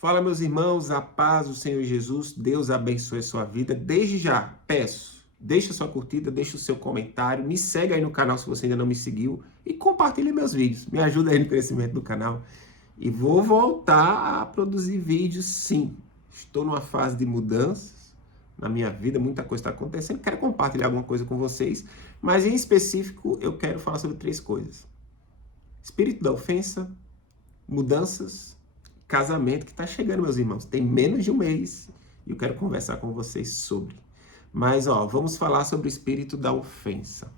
Fala, meus irmãos, a paz do Senhor Jesus, Deus abençoe a sua vida. Desde já, peço, deixa sua curtida, deixa o seu comentário, me segue aí no canal se você ainda não me seguiu e compartilhe meus vídeos. Me ajuda aí no crescimento do canal. E vou voltar a produzir vídeos, sim. Estou numa fase de mudanças na minha vida, muita coisa está acontecendo. Quero compartilhar alguma coisa com vocês, mas em específico eu quero falar sobre 3 coisas: espírito da ofensa, mudanças, casamento que está chegando, meus irmãos. Tem menos de um mês e eu quero conversar com vocês sobre. Mas, vamos falar sobre o espírito da ofensa.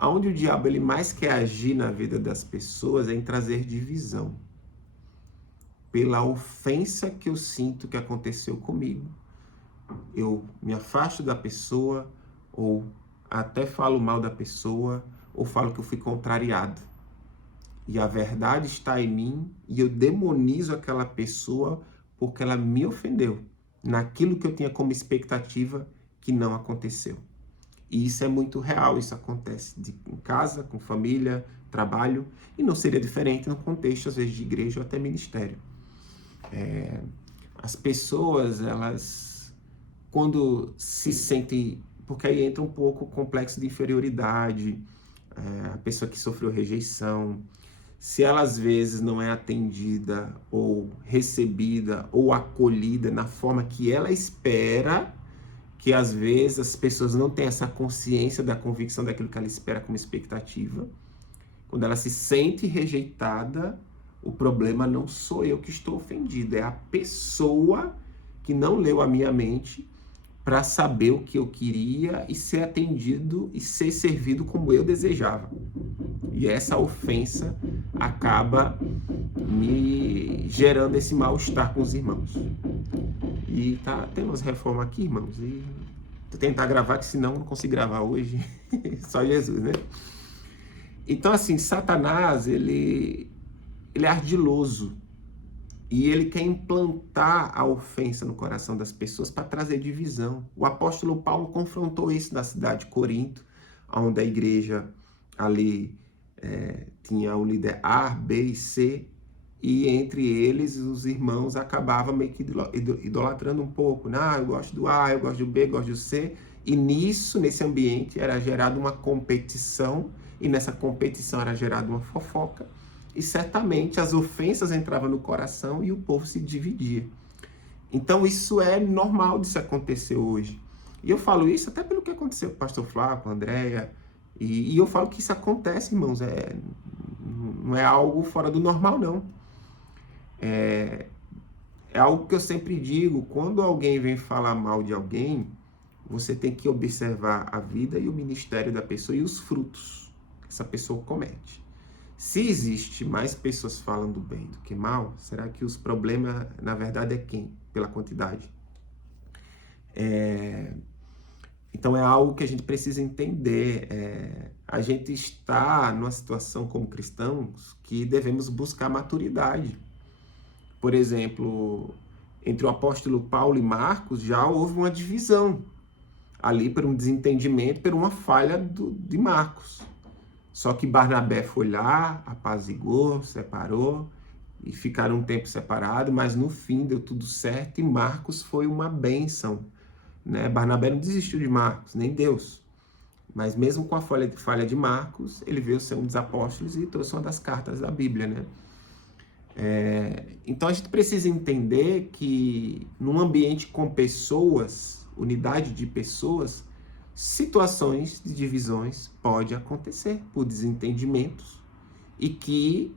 Onde o diabo ele mais quer agir na vida das pessoas é em trazer divisão. Pela ofensa que eu sinto que aconteceu comigo, eu me afasto da pessoa, ou até falo mal da pessoa, ou falo que eu fui contrariado. E a verdade está em mim e eu demonizo aquela pessoa porque ela me ofendeu naquilo que eu tinha como expectativa que não aconteceu. E isso é muito real, isso acontece em casa, com família, trabalho, e não seria diferente no contexto, às vezes, de igreja ou até ministério. As pessoas, elas, quando se sentem, porque aí entra um pouco o complexo de inferioridade, a pessoa que sofreu rejeição, se ela às vezes não é atendida ou recebida ou acolhida na forma que ela espera, que às vezes as pessoas não têm essa consciência da convicção daquilo que ela espera como expectativa, quando ela se sente rejeitada, o problema não sou eu que estou ofendido, é a pessoa que não leu a minha mente para saber o que eu queria e ser atendido e ser servido como eu desejava. E essa ofensa acaba me gerando esse mal-estar com os irmãos. E tá tendo umas reformas aqui, irmãos, e vou tentar gravar, que senão não consigo gravar hoje. Só Jesus, né? Então, assim, Satanás, ele é ardiloso. E ele quer implantar a ofensa no coração das pessoas para trazer divisão. O apóstolo Paulo confrontou isso na cidade de Corinto, onde a igreja ali tinha o líder A, B e C, e entre eles os irmãos acabavam meio que idolatrando um pouco. Eu gosto do A, eu gosto do B, eu gosto do C. E nesse ambiente, era gerada uma competição, e nessa competição era gerada uma fofoca. E certamente as ofensas entravam no coração e o povo se dividia. Então isso é normal de se acontecer hoje. E eu falo isso até pelo que aconteceu com o pastor Flávio, com a Andréia. E eu falo que isso acontece, irmãos. Não é algo fora do normal, não. É algo que eu sempre digo: quando alguém vem falar mal de alguém, você tem que observar a vida e o ministério da pessoa e os frutos que essa pessoa comete. Se existe mais pessoas falando bem do que mal, será que os problemas, na verdade, é quem? Pela quantidade. Então é algo que a gente precisa entender. A gente está numa situação como cristãos que devemos buscar maturidade. Por exemplo, entre o apóstolo Paulo e Marcos já houve uma divisão. Ali por um desentendimento, por uma falha de Marcos. Só que Barnabé foi lá, apaziguou, separou, e ficaram um tempo separados, mas no fim deu tudo certo e Marcos foi uma bênção. Né? Barnabé não desistiu de Marcos, nem Deus. Mas mesmo com a falha de Marcos, ele veio ser um dos apóstolos e trouxe uma das cartas da Bíblia. Né? Então a gente precisa entender que num ambiente com pessoas, unidade de pessoas, situações de divisões pode acontecer por desentendimentos e que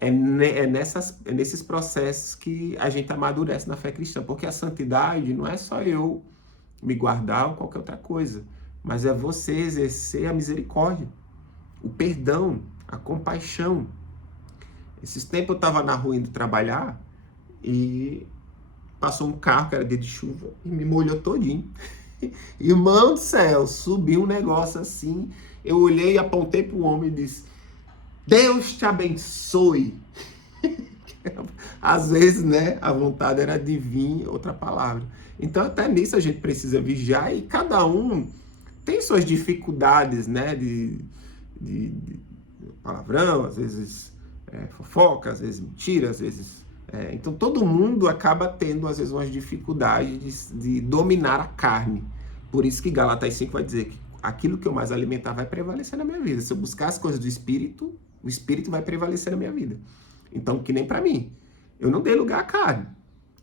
é nesses processos que a gente amadurece na fé cristã, porque a santidade não é só eu me guardar ou qualquer outra coisa, mas é você exercer a misericórdia, o perdão, a compaixão. Esses tempos eu estava na rua indo trabalhar e passou um carro que era dia de chuva e me molhou todinho. Irmão do céu, subiu um negócio assim. Eu olhei e apontei para o homem e disse: Deus te abençoe. Às vezes, né, a vontade era de vir outra palavra. Então, até nisso a gente precisa vigiar, e cada um tem suas dificuldades, né, de palavrão, às vezes fofoca, às vezes mentira, às vezes Então todo mundo acaba tendo, às vezes, umas dificuldades de dominar a carne. Por isso que Gálatas 5 vai dizer que aquilo que eu mais alimentar vai prevalecer na minha vida. Se eu buscar as coisas do Espírito, o Espírito vai prevalecer na minha vida. Então, que nem para mim. Eu não dei lugar à carne.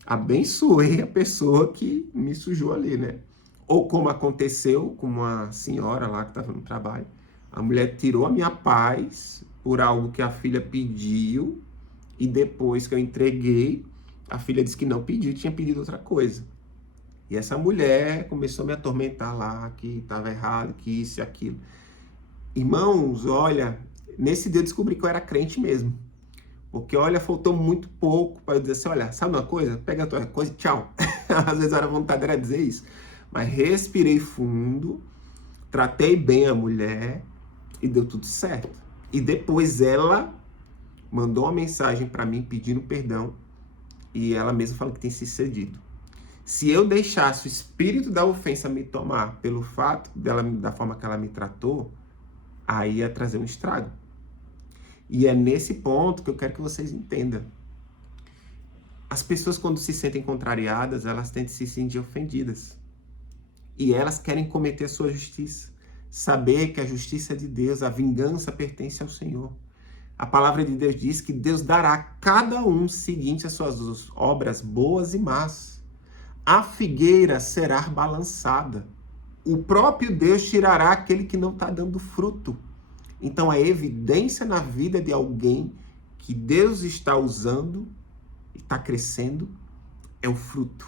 Abençoei a pessoa que me sujou ali, né? Ou como aconteceu com uma senhora lá que estava no trabalho. A mulher tirou a minha paz por algo que a filha pediu, e depois que eu entreguei, a filha disse que não pediu, tinha pedido outra coisa. E essa mulher começou a me atormentar lá, que estava errado, que isso e aquilo. Irmãos, olha, nesse dia eu descobri que eu era crente mesmo. Porque, olha, faltou muito pouco para eu dizer assim, olha, sabe uma coisa? Pega a tua coisa e tchau. Às vezes a vontade era dizer isso. Mas respirei fundo, tratei bem a mulher e deu tudo certo. E depois ela mandou uma mensagem para mim pedindo perdão e ela mesma falou que tem se cedido. Se eu deixasse o espírito da ofensa me tomar pelo fato dela, da forma que ela me tratou, aí ia trazer um estrago. E é nesse ponto que eu quero que vocês entendam. As pessoas, quando se sentem contrariadas, elas tendem a se sentir ofendidas. E elas querem cometer a sua justiça. Saber que a justiça é de Deus, a vingança pertence ao Senhor. A palavra de Deus diz que Deus dará a cada um seguinte às suas obras boas e más. A figueira será balançada. O próprio Deus tirará aquele que não está dando fruto. Então, a evidência na vida de alguém que Deus está usando e está crescendo é o fruto.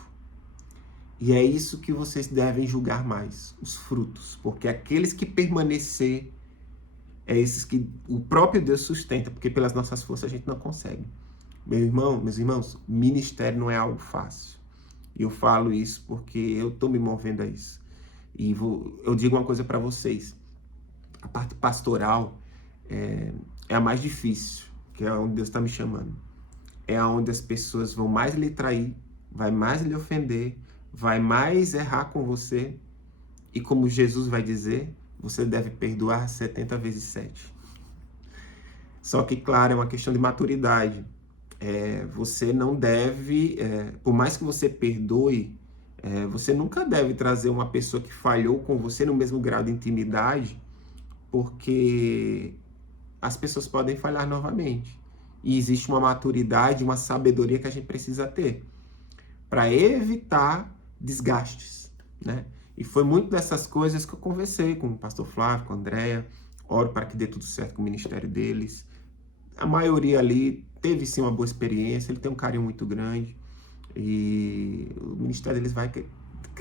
E é isso que vocês devem julgar mais, os frutos. Porque aqueles que permanecer, é esses que o próprio Deus sustenta, porque pelas nossas forças a gente não consegue. Meus irmãos, ministério não é algo fácil. E eu falo isso porque eu estou me movendo a isso. E eu digo uma coisa para vocês. A parte pastoral é a mais difícil, que é onde Deus está me chamando. É onde as pessoas vão mais lhe trair, vai mais lhe ofender, vai mais errar com você. E como Jesus vai dizer, você deve perdoar 70 vezes 7. Só que, claro, é uma questão de maturidade. Você não deve, por mais que você perdoe, você nunca deve trazer uma pessoa que falhou com você no mesmo grau de intimidade, porque as pessoas podem falhar novamente. E existe uma maturidade, uma sabedoria que a gente precisa ter para evitar desgastes, né? E foi muito dessas coisas que eu conversei com o pastor Flávio, com a Andréia, oro para que dê tudo certo com o ministério deles. A maioria ali teve sim uma boa experiência, ele tem um carinho muito grande e o ministério deles vai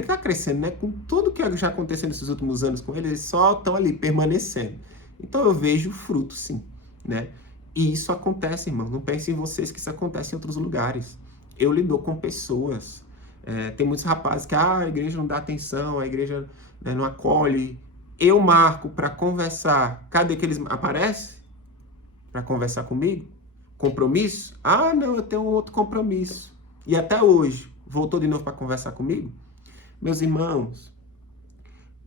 tá crescendo, né? Com tudo que já aconteceu nesses últimos anos com eles só estão ali permanecendo. Então eu vejo fruto, sim, né? E isso acontece, irmão. Não pensem em vocês que isso acontece em outros lugares. Eu lido com pessoas. Tem muitos rapazes que a igreja não dá atenção, a igreja, né, não acolhe. Eu marco para conversar. Cadê que eles aparecem? Para conversar comigo? Compromisso? Ah, não, eu tenho um outro compromisso. E até hoje, voltou de novo para conversar comigo? Meus irmãos,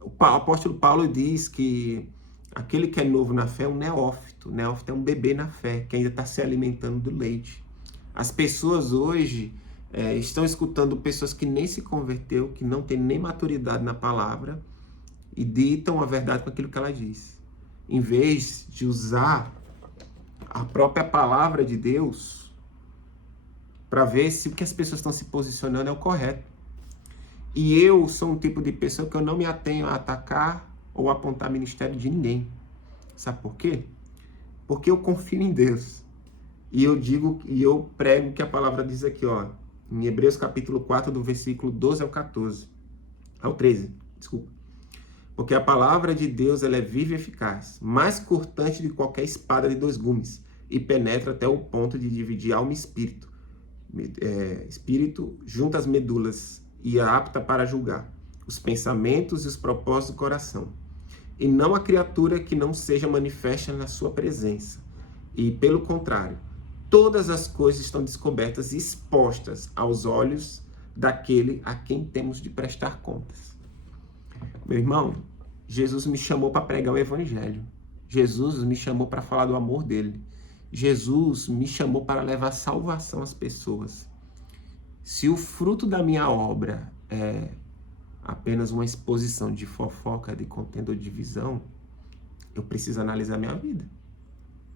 o apóstolo Paulo diz que aquele que é novo na fé é um neófito. Neófito é um bebê na fé, que ainda está se alimentando do leite. As pessoas hoje estão escutando pessoas que nem se converteu, que não tem nem maturidade na palavra, e ditam a verdade com aquilo que ela diz. Em vez de usar a própria palavra de Deus para ver se o que as pessoas estão se posicionando é o correto. E eu sou um tipo de pessoa que eu não me atenho a atacar ou apontar ministério de ninguém. Sabe por quê? Porque eu confio em Deus. E eu digo, e eu prego que a palavra diz aqui, ó, em Hebreus capítulo 4, do versículo 12 ao 14. Ao 13, desculpa. Porque a palavra de Deus, ela é viva e eficaz, mais cortante de qualquer espada de 2 gumes, e penetra até o ponto de dividir alma e espírito, junto às medulas, e é apta para julgar os pensamentos e os propósitos do coração. E não há criatura que não seja manifesta na sua presença. E, pelo contrário, todas as coisas estão descobertas e expostas aos olhos daquele a quem temos de prestar contas. Meu irmão, Jesus me chamou para pregar o evangelho. Jesus me chamou para falar do amor dele. Jesus me chamou para levar salvação às pessoas. Se o fruto da minha obra é apenas uma exposição de fofoca, de contenda ou de divisão, eu preciso analisar minha vida.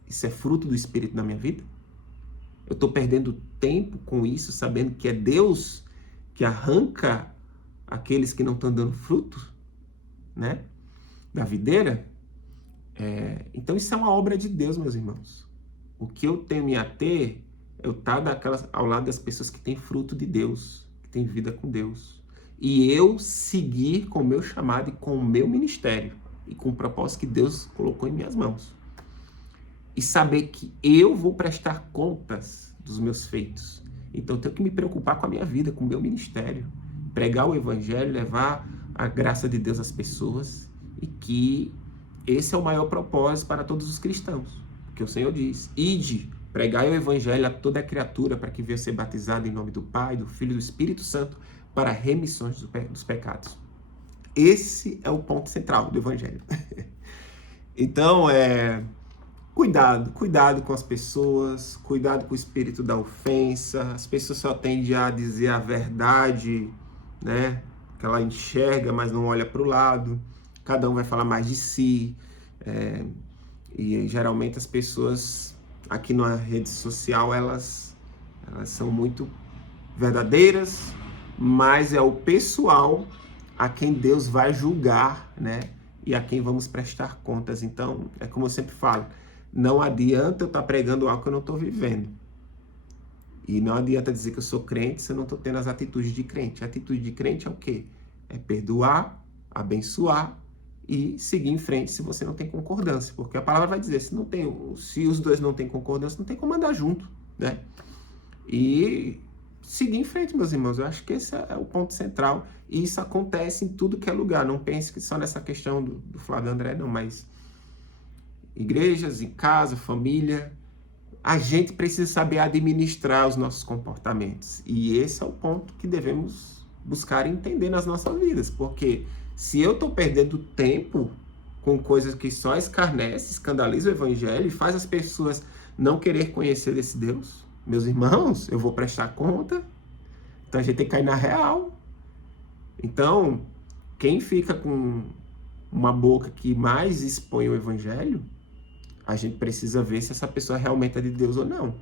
Isso é fruto do Espírito na minha vida? Eu estou perdendo tempo com isso, sabendo que é Deus que arranca aqueles que não estão dando fruto, né, da videira? Então isso é uma obra de Deus, meus irmãos. O que eu tenho me ater é eu estar ao lado das pessoas que têm fruto de Deus, que têm vida com Deus. E eu seguir com o meu chamado e com o meu ministério, e com o propósito que Deus colocou em minhas mãos. E saber que eu vou prestar contas dos meus feitos. Então eu tenho que me preocupar com a minha vida, com o meu ministério. Pregar o evangelho, levar a graça de Deus às pessoas. E que esse é o maior propósito para todos os cristãos. Porque o Senhor diz: ide, pregai o evangelho a toda criatura, para que venha ser batizado em nome do Pai, do Filho e do Espírito Santo, para remissões dos pecados. Esse é o ponto central do evangelho. Então, cuidado com as pessoas, cuidado com o espírito da ofensa. As pessoas só tendem a dizer a verdade, né, que ela enxerga, mas não olha para o lado. Cada um vai falar mais de si. E geralmente as pessoas aqui na rede social, elas são muito verdadeiras, mas é o pessoal a quem Deus vai julgar, né? E a quem vamos prestar contas. Então, é como eu sempre falo, não adianta eu estar pregando algo que eu não estou vivendo. E não adianta dizer que eu sou crente se eu não estou tendo as atitudes de crente. A atitude de crente é o quê? É perdoar, abençoar e seguir em frente se você não tem concordância. Porque a palavra vai dizer, se os dois não têm concordância, não tem como andar junto, né? E seguir em frente, meus irmãos. Eu acho que esse é o ponto central. E isso acontece em tudo que é lugar. Não pense que só nessa questão do Flávio André, não, mas igrejas, em casa, família, a gente precisa saber administrar os nossos comportamentos. E esse é o ponto que devemos buscar entender nas nossas vidas. Porque se eu estou perdendo tempo com coisas que só escarnecem, escandalizam o evangelho e faz as pessoas não querer conhecer desse Deus, meus irmãos, eu vou prestar conta. Então a gente tem que cair na real. Então, quem fica com uma boca que mais expõe o evangelho, a gente precisa ver se essa pessoa realmente é de Deus ou não.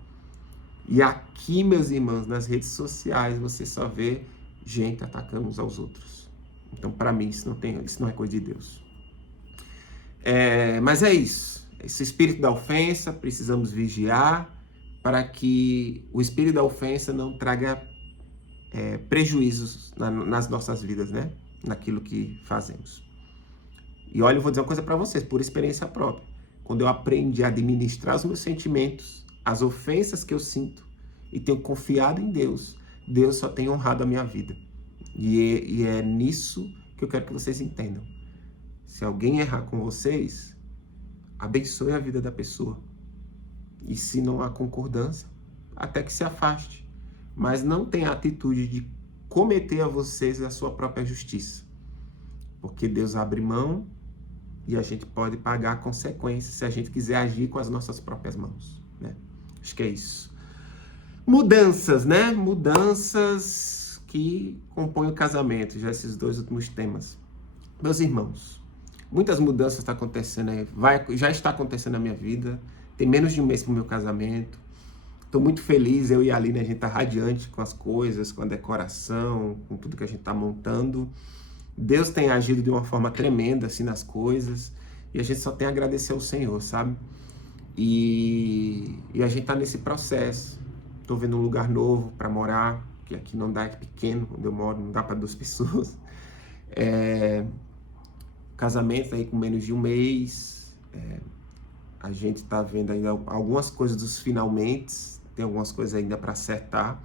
E aqui, meus irmãos, nas redes sociais, você só vê gente atacando uns aos outros. Então, para mim, isso não é coisa de Deus. Mas é isso. Esse espírito da ofensa, precisamos vigiar para que o espírito da ofensa não traga prejuízos nas nossas vidas, né? Naquilo que fazemos. E olha, eu vou dizer uma coisa para vocês, por experiência própria. Quando eu aprendi a administrar os meus sentimentos, as ofensas que eu sinto, e tenho confiado em Deus, Deus só tem honrado a minha vida. E é nisso que eu quero que vocês entendam. Se alguém errar com vocês, abençoe a vida da pessoa. E se não há concordância, até que se afaste. Mas não tenha a atitude de cometer a vocês a sua própria justiça. Porque Deus abre mão e a gente pode pagar a consequência se a gente quiser agir com as nossas próprias mãos, né? Acho que é isso. Mudanças, né? Mudanças que compõem o casamento, já esses dois últimos temas. Meus irmãos, muitas mudanças estão acontecendo aí, já está acontecendo na minha vida. Tem menos de um mês para o meu casamento. Estou muito feliz, eu e a Aline, a gente está radiante com as coisas, com a decoração, com tudo que a gente está montando. Deus tem agido de uma forma tremenda assim nas coisas, e a gente só tem a agradecer ao Senhor, sabe? E a gente está nesse processo. Estou vendo um lugar novo para morar, que aqui não dá, é pequeno, onde eu moro, não dá para 2 pessoas. Casamento aí com menos de um mês. A gente está vendo ainda algumas coisas dos finalmente, tem algumas coisas ainda para acertar,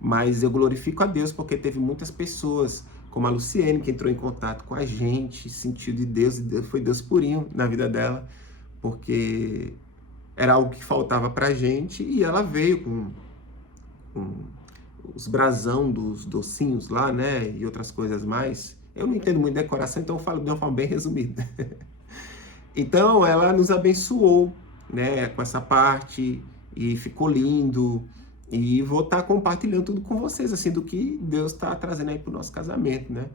mas eu glorifico a Deus porque teve muitas pessoas, como a Luciene, que entrou em contato com a gente, sentiu de Deus, e foi Deus purinho na vida dela, porque era algo que faltava pra gente, e ela veio com os brasão dos docinhos lá, né, e outras coisas mais. Eu não entendo muito de decoração, então eu falo de uma forma bem resumida. Então, ela nos abençoou, né, com essa parte, e ficou lindo, e vou estar compartilhando tudo com vocês, assim, do que Deus está trazendo aí para o nosso casamento, né?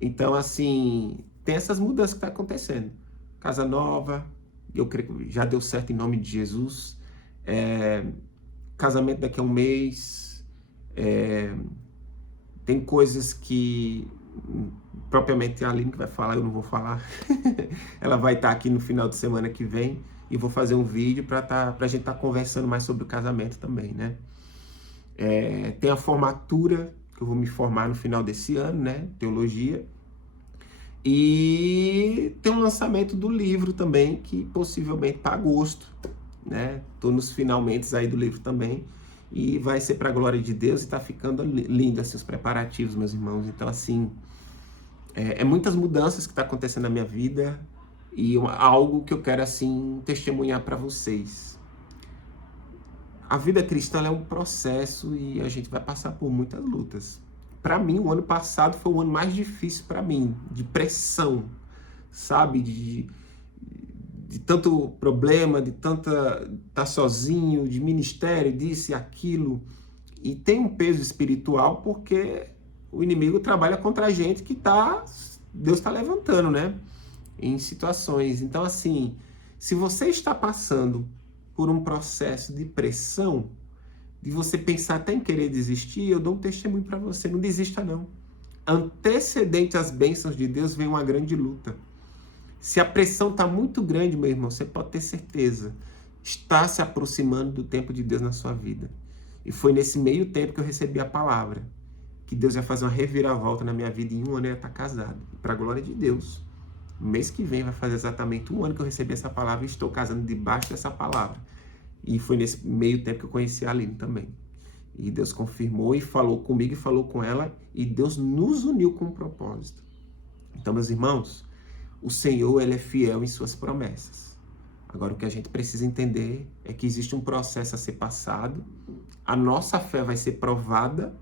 Então, assim, tem essas mudanças que estão acontecendo. Casa nova, eu creio que já deu certo em nome de Jesus. Casamento daqui a um mês. Tem coisas que propriamente a Aline que vai falar, eu não vou falar. Ela vai estar aqui no final de semana que vem e vou fazer um vídeo para a gente estar conversando mais sobre o casamento também, né? Tem a formatura, que eu vou me formar no final desse ano, né? Teologia. E tem um lançamento do livro também, que possivelmente para agosto, né? Tô nos finalmente aí do livro também. E vai ser para a glória de Deus e tá ficando lindo assim, os preparativos, meus irmãos. Então, assim, muitas mudanças que tá acontecendo na minha vida e algo que eu quero, assim, testemunhar para vocês. A vida cristã é um processo e a gente vai passar por muitas lutas. Para mim, o ano passado foi o ano mais difícil para mim, de pressão, sabe? De tanto problema, de tanta tá sozinho, de ministério, disso e aquilo. E tem um peso espiritual porque o inimigo trabalha contra a gente que Deus está levantando, né? Em situações. Então, assim, se você está passando por um processo de pressão, de você pensar até em querer desistir, eu dou um testemunho para você, não desista não. Antecedente às bênçãos de Deus vem uma grande luta. Se a pressão está muito grande, meu irmão, você pode ter certeza, está se aproximando do tempo de Deus na sua vida. E foi nesse meio tempo que eu recebi a palavra, que Deus ia fazer uma reviravolta na minha vida e em um ano eu ia estar casado. Para a glória de Deus. No mês que vem vai fazer exatamente um ano que eu recebi essa palavra e estou casando debaixo dessa palavra. E foi nesse meio tempo que eu conheci a Aline também. E Deus confirmou e falou comigo e falou com ela. E Deus nos uniu com um propósito. Então, meus irmãos, o Senhor, Ele é fiel em suas promessas. Agora, o que a gente precisa entender é que existe um processo a ser passado. A nossa fé vai ser provada.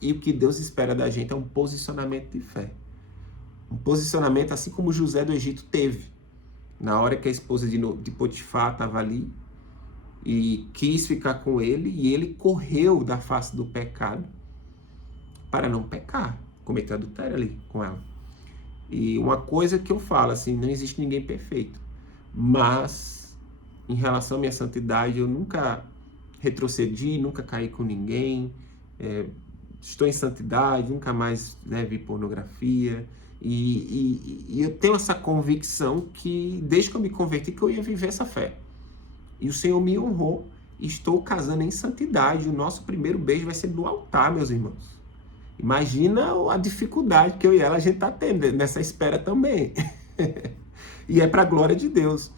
E o que Deus espera da gente é um posicionamento de fé. Um posicionamento assim como José do Egito teve. Na hora que a esposa de Potifar estava ali, e quis ficar com ele, e ele correu da face do pecado para não pecar, cometeu adultério ali com ela. E uma coisa que eu falo, assim, não existe ninguém perfeito, mas em relação à minha santidade, eu nunca retrocedi, nunca caí com ninguém, estou em santidade, nunca mais vi pornografia, e eu tenho essa convicção que, desde que eu me converti, que eu ia viver essa fé. E o Senhor me honrou. Estou casando em santidade. O nosso primeiro beijo vai ser no altar, meus irmãos. Imagina a dificuldade que eu e ela a gente está tendo nessa espera também. E é para a glória de Deus.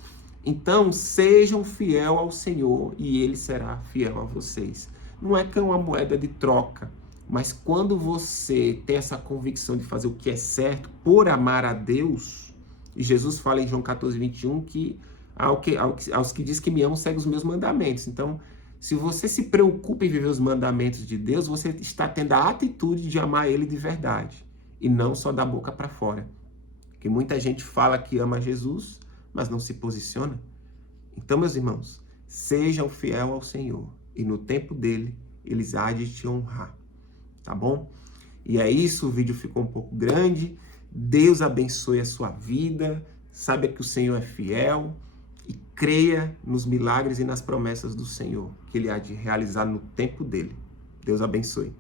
Então, sejam fiel ao Senhor e Ele será fiel a vocês. Não é que é uma moeda de troca, mas quando você tem essa convicção de fazer o que é certo por amar a Deus, e Jesus fala em João 14, 21, que aos que diz que me amam, segue os meus mandamentos. Então, se você se preocupa em viver os mandamentos de Deus, você está tendo a atitude de amar Ele de verdade. E não só da boca para fora. Porque muita gente fala que ama Jesus, mas não se posiciona. Então, meus irmãos, sejam fiel ao Senhor. E no tempo dele, eles há de te honrar. Tá bom? E é isso, o vídeo ficou um pouco grande. Deus abençoe a sua vida. Saiba que o Senhor é fiel. E creia nos milagres e nas promessas do Senhor, que Ele há de realizar no tempo dele. Deus abençoe.